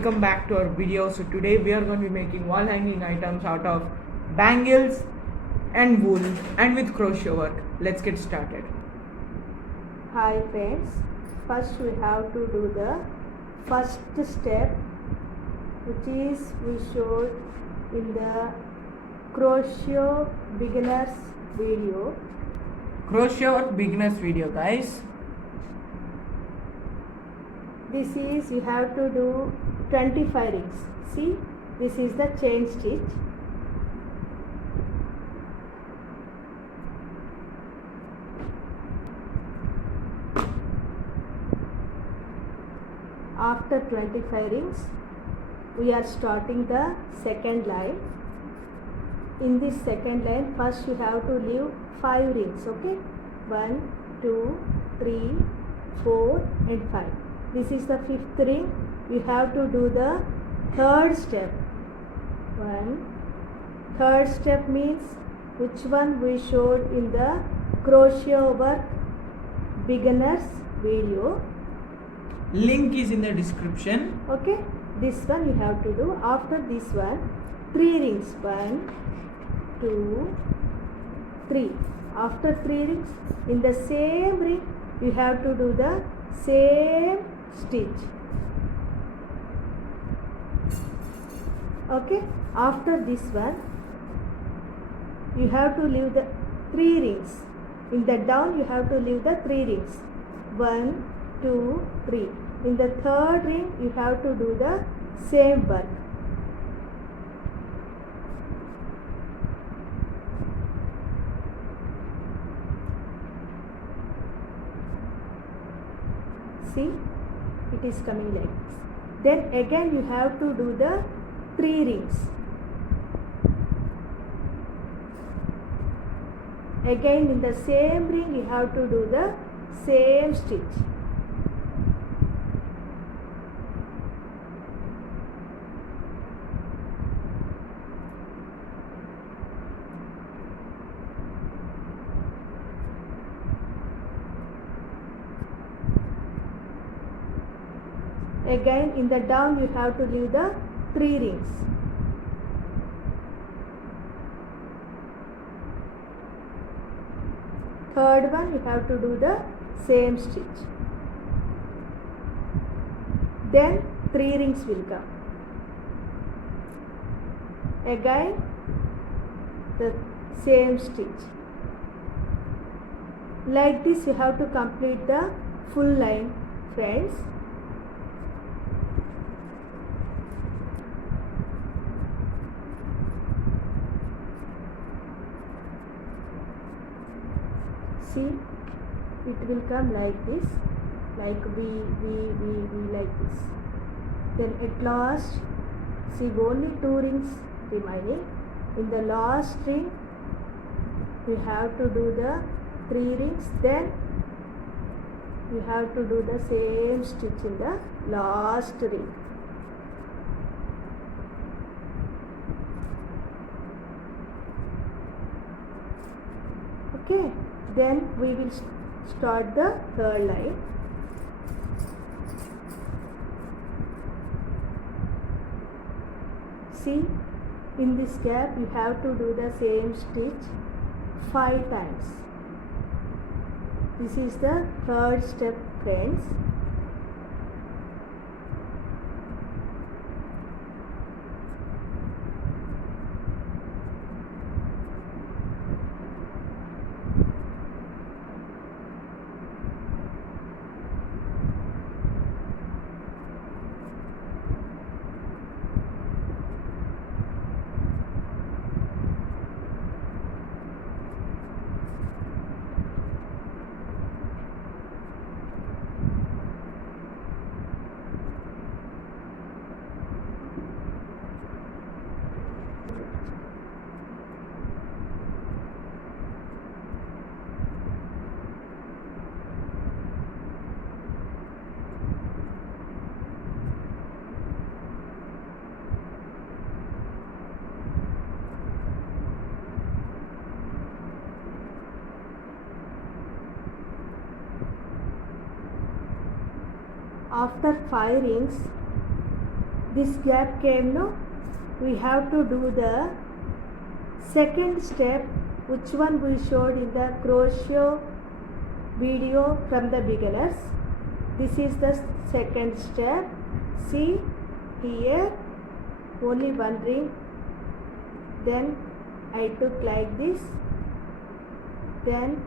welcome back to our video. So today we are going to be making wall hanging items out of bangles and wool and with crochet work. Let's get started. Hi friends, first we have to do the first step, which is we showed in the crochet beginners video. Crochet work beginners video, guys. This is you have to do 25 rings. See, this is the chain stitch. After 25 rings, we are starting the second line. In this second line, first you have to leave 5 rings, okay? 1, 2, 3, 4 and 5. This is the 5th ring. We have to do the third step. Third step means which one we showed in the crochet work beginners video. Link is in the description. Okay, this one you have to do. After this one, 3 rings. 1, 2, 3. After 3 rings, in the same ring, you have to do the same stitch. Okay, after this one, you have to leave the 3 rings. In the down, you have to leave the 3 rings. 1, 2, 3. In the third ring, you have to do the same work. See, it is coming like this. Then again you have to do the 3 rings. Again in the same ring you have to do the same stitch. Again in the down you have to leave the 3 rings. Third one you have to do the same stitch. Then 3 rings will come. Again the same stitch. Like this you have to complete the full line, friends. See, it will come like this, like we like this. Then at last, see only 2 rings remaining. In the last ring, we have to do the 3 rings. Then we have to do the same stitch in the last ring. Okay. Then we will start the third line. See, in this gap you have to do the same stitch 5 times. This is the third step, friends. After 5 rings, this gap came, no? We have to do the second step, which one we showed in the crochet video from the beginners. This is the second step. See here, only one ring, then I took like this, then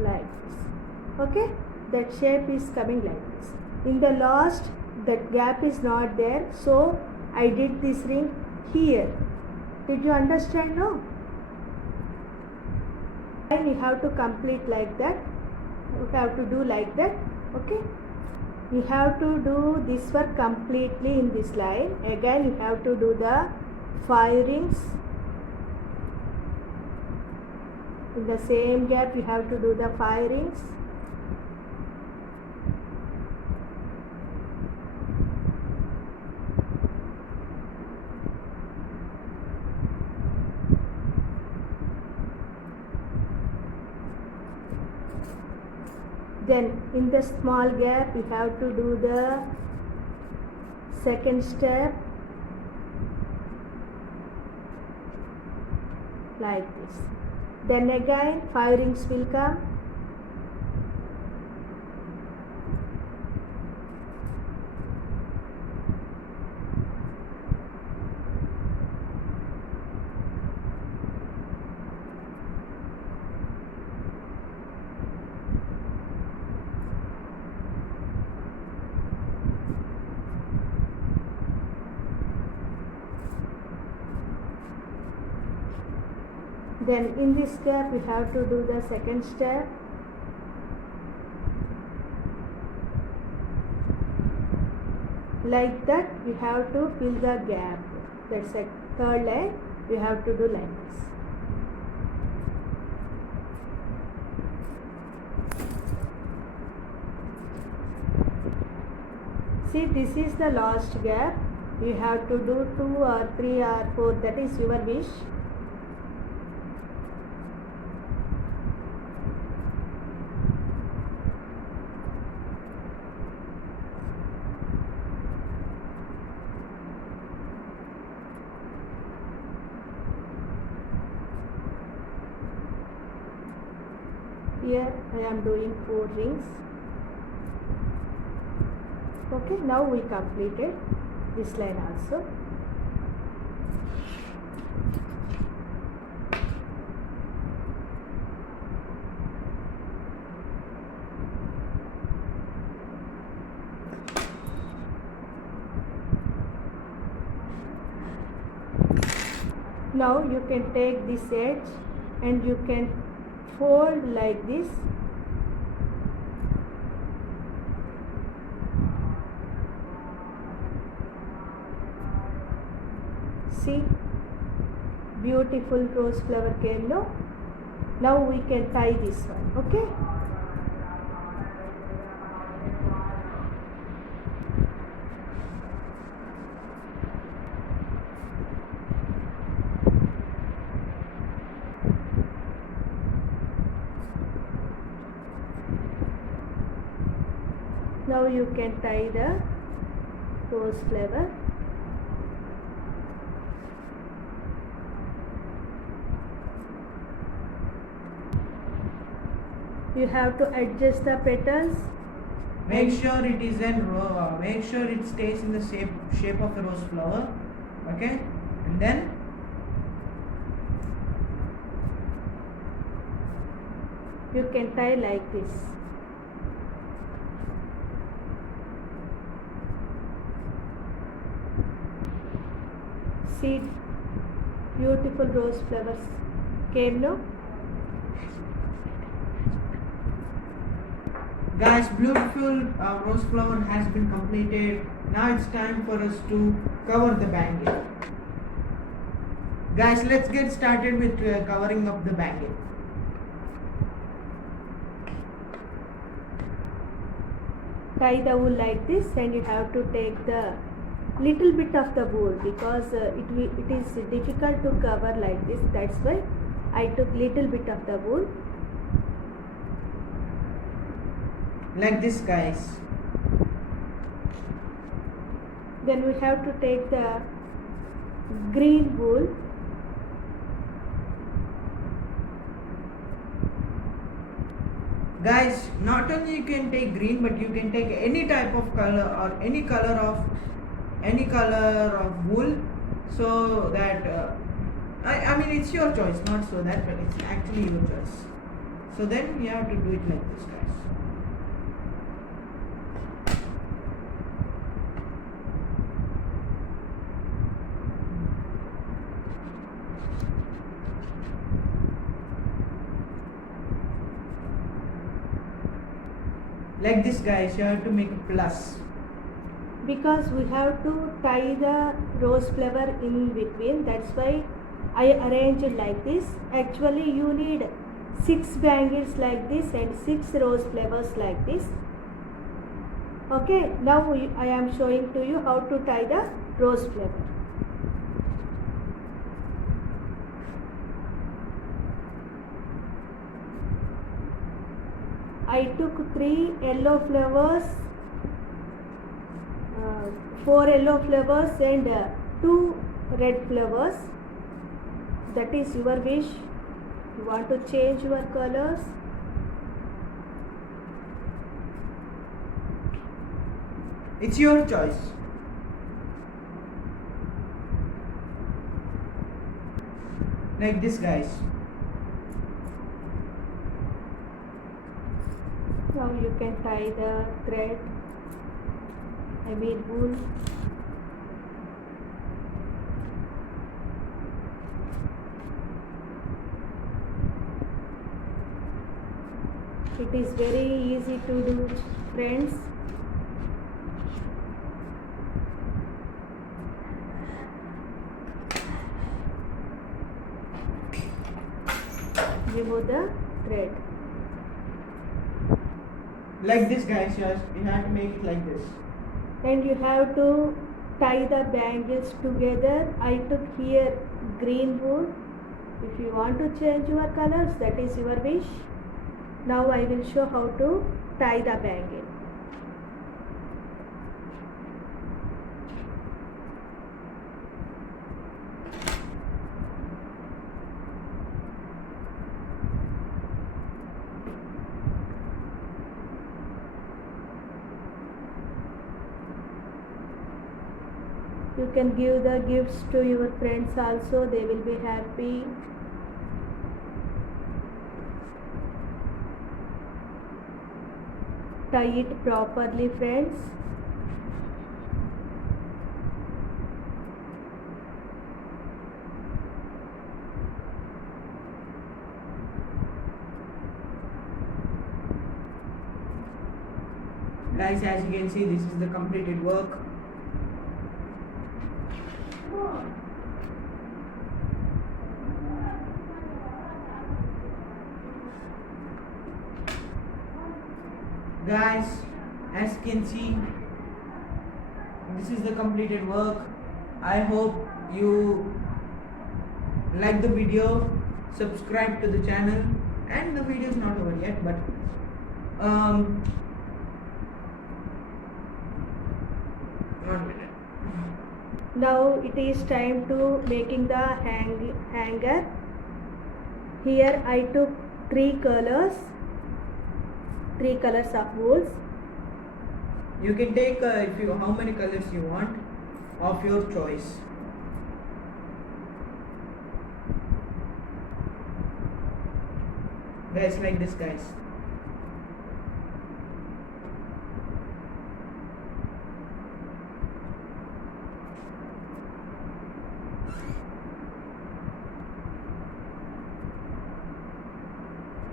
like this. Okay, that shape is coming like this. In the last, that gap is not there, so I did this ring here. Did you understand? No? And you have to complete like that. You have to do like that. Okay, you have to do this work completely in this line. Again you have to do the 5 rings. In the same gap you have to do the 5 rings. Then in the small gap you have to do the second step like this. Then again 5 rings will come. Then in this gap we have to do the second step. Like that we have to fill the gap. That's a third line. We have to do like this. See, this is the last gap. You have to do 2 or 3 or 4. That is your wish. Here I am doing 4 rings. Okay, now we completed this line also. Now you can take this edge and you can fold like this. See, beautiful rose flower came, no? Now we can tie this one. Okay, now you can tie the rose flower. You have to adjust the petals. Make sure it is in make sure it stays in the shape of the rose flower. Okay, and then You can tie like this. See, beautiful rose flowers came, no? guys, beautiful rose flower has been completed. Now it's time for us to cover the bangle. Guys, let's get started with covering up the bangle. Tie the wool like this, and you have to take the little bit of the wool because it is difficult to cover like this. That's why I took little bit of the wool. Like this, guys. Then we have to take the green wool. Guys, not only you can take green, but you can take any type of color or any color of wool, so that I mean it's your choice, not so that, but it's actually your choice. So then you have to do it like this, guys. Like this, guys, you have to make a plus. Because we have to tie the rose flower in between, that's why I arranged it like this. Actually you need 6 bangles like this and 6 rose flowers like this. Okay, now I am showing to you how to tie the rose flower. I took 3 yellow flowers, 4 yellow flowers and 2 red flowers. That is your wish. You want to change your colors. It's your choice. Like this, guys. Now you can tie the thread, I mean wool. It is very easy to do, friends. Remove the thread. Like this, guys. You have to make it like this. And you have to tie the bangles together. I took here green wool. If you want to change your colors, that is your wish. Now I will show how to tie the bangle. You can give the gifts to your friends also, they will be happy. Tie it properly, friends. Guys, as you can see, this is the completed work. Guys, as you can see, this is the completed work. I hope you like the video, subscribe to the channel, and the video is not over yet, but one minute. Now it is time to making the hanger. Here I took 3 colors of wools. You can take how many colors you want of your choice. Guys, like this, guys.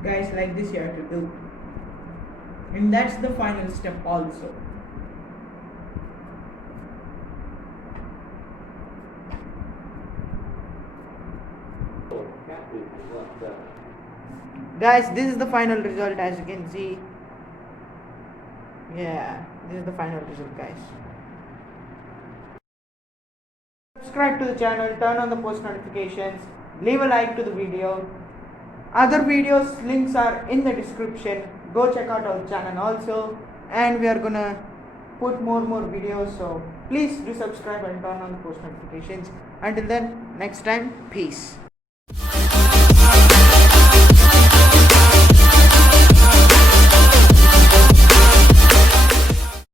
Guys, like this you have to do. And that's the final step also. Guys, this is the final result, as you can see. Yeah, this is the final result, guys. Subscribe to the channel, turn on the post notifications, leave a like to the video. Other videos links are in the description. Go check out our channel also, and we are gonna put more videos, so please do subscribe and turn on the post notifications. Until then, next time, peace.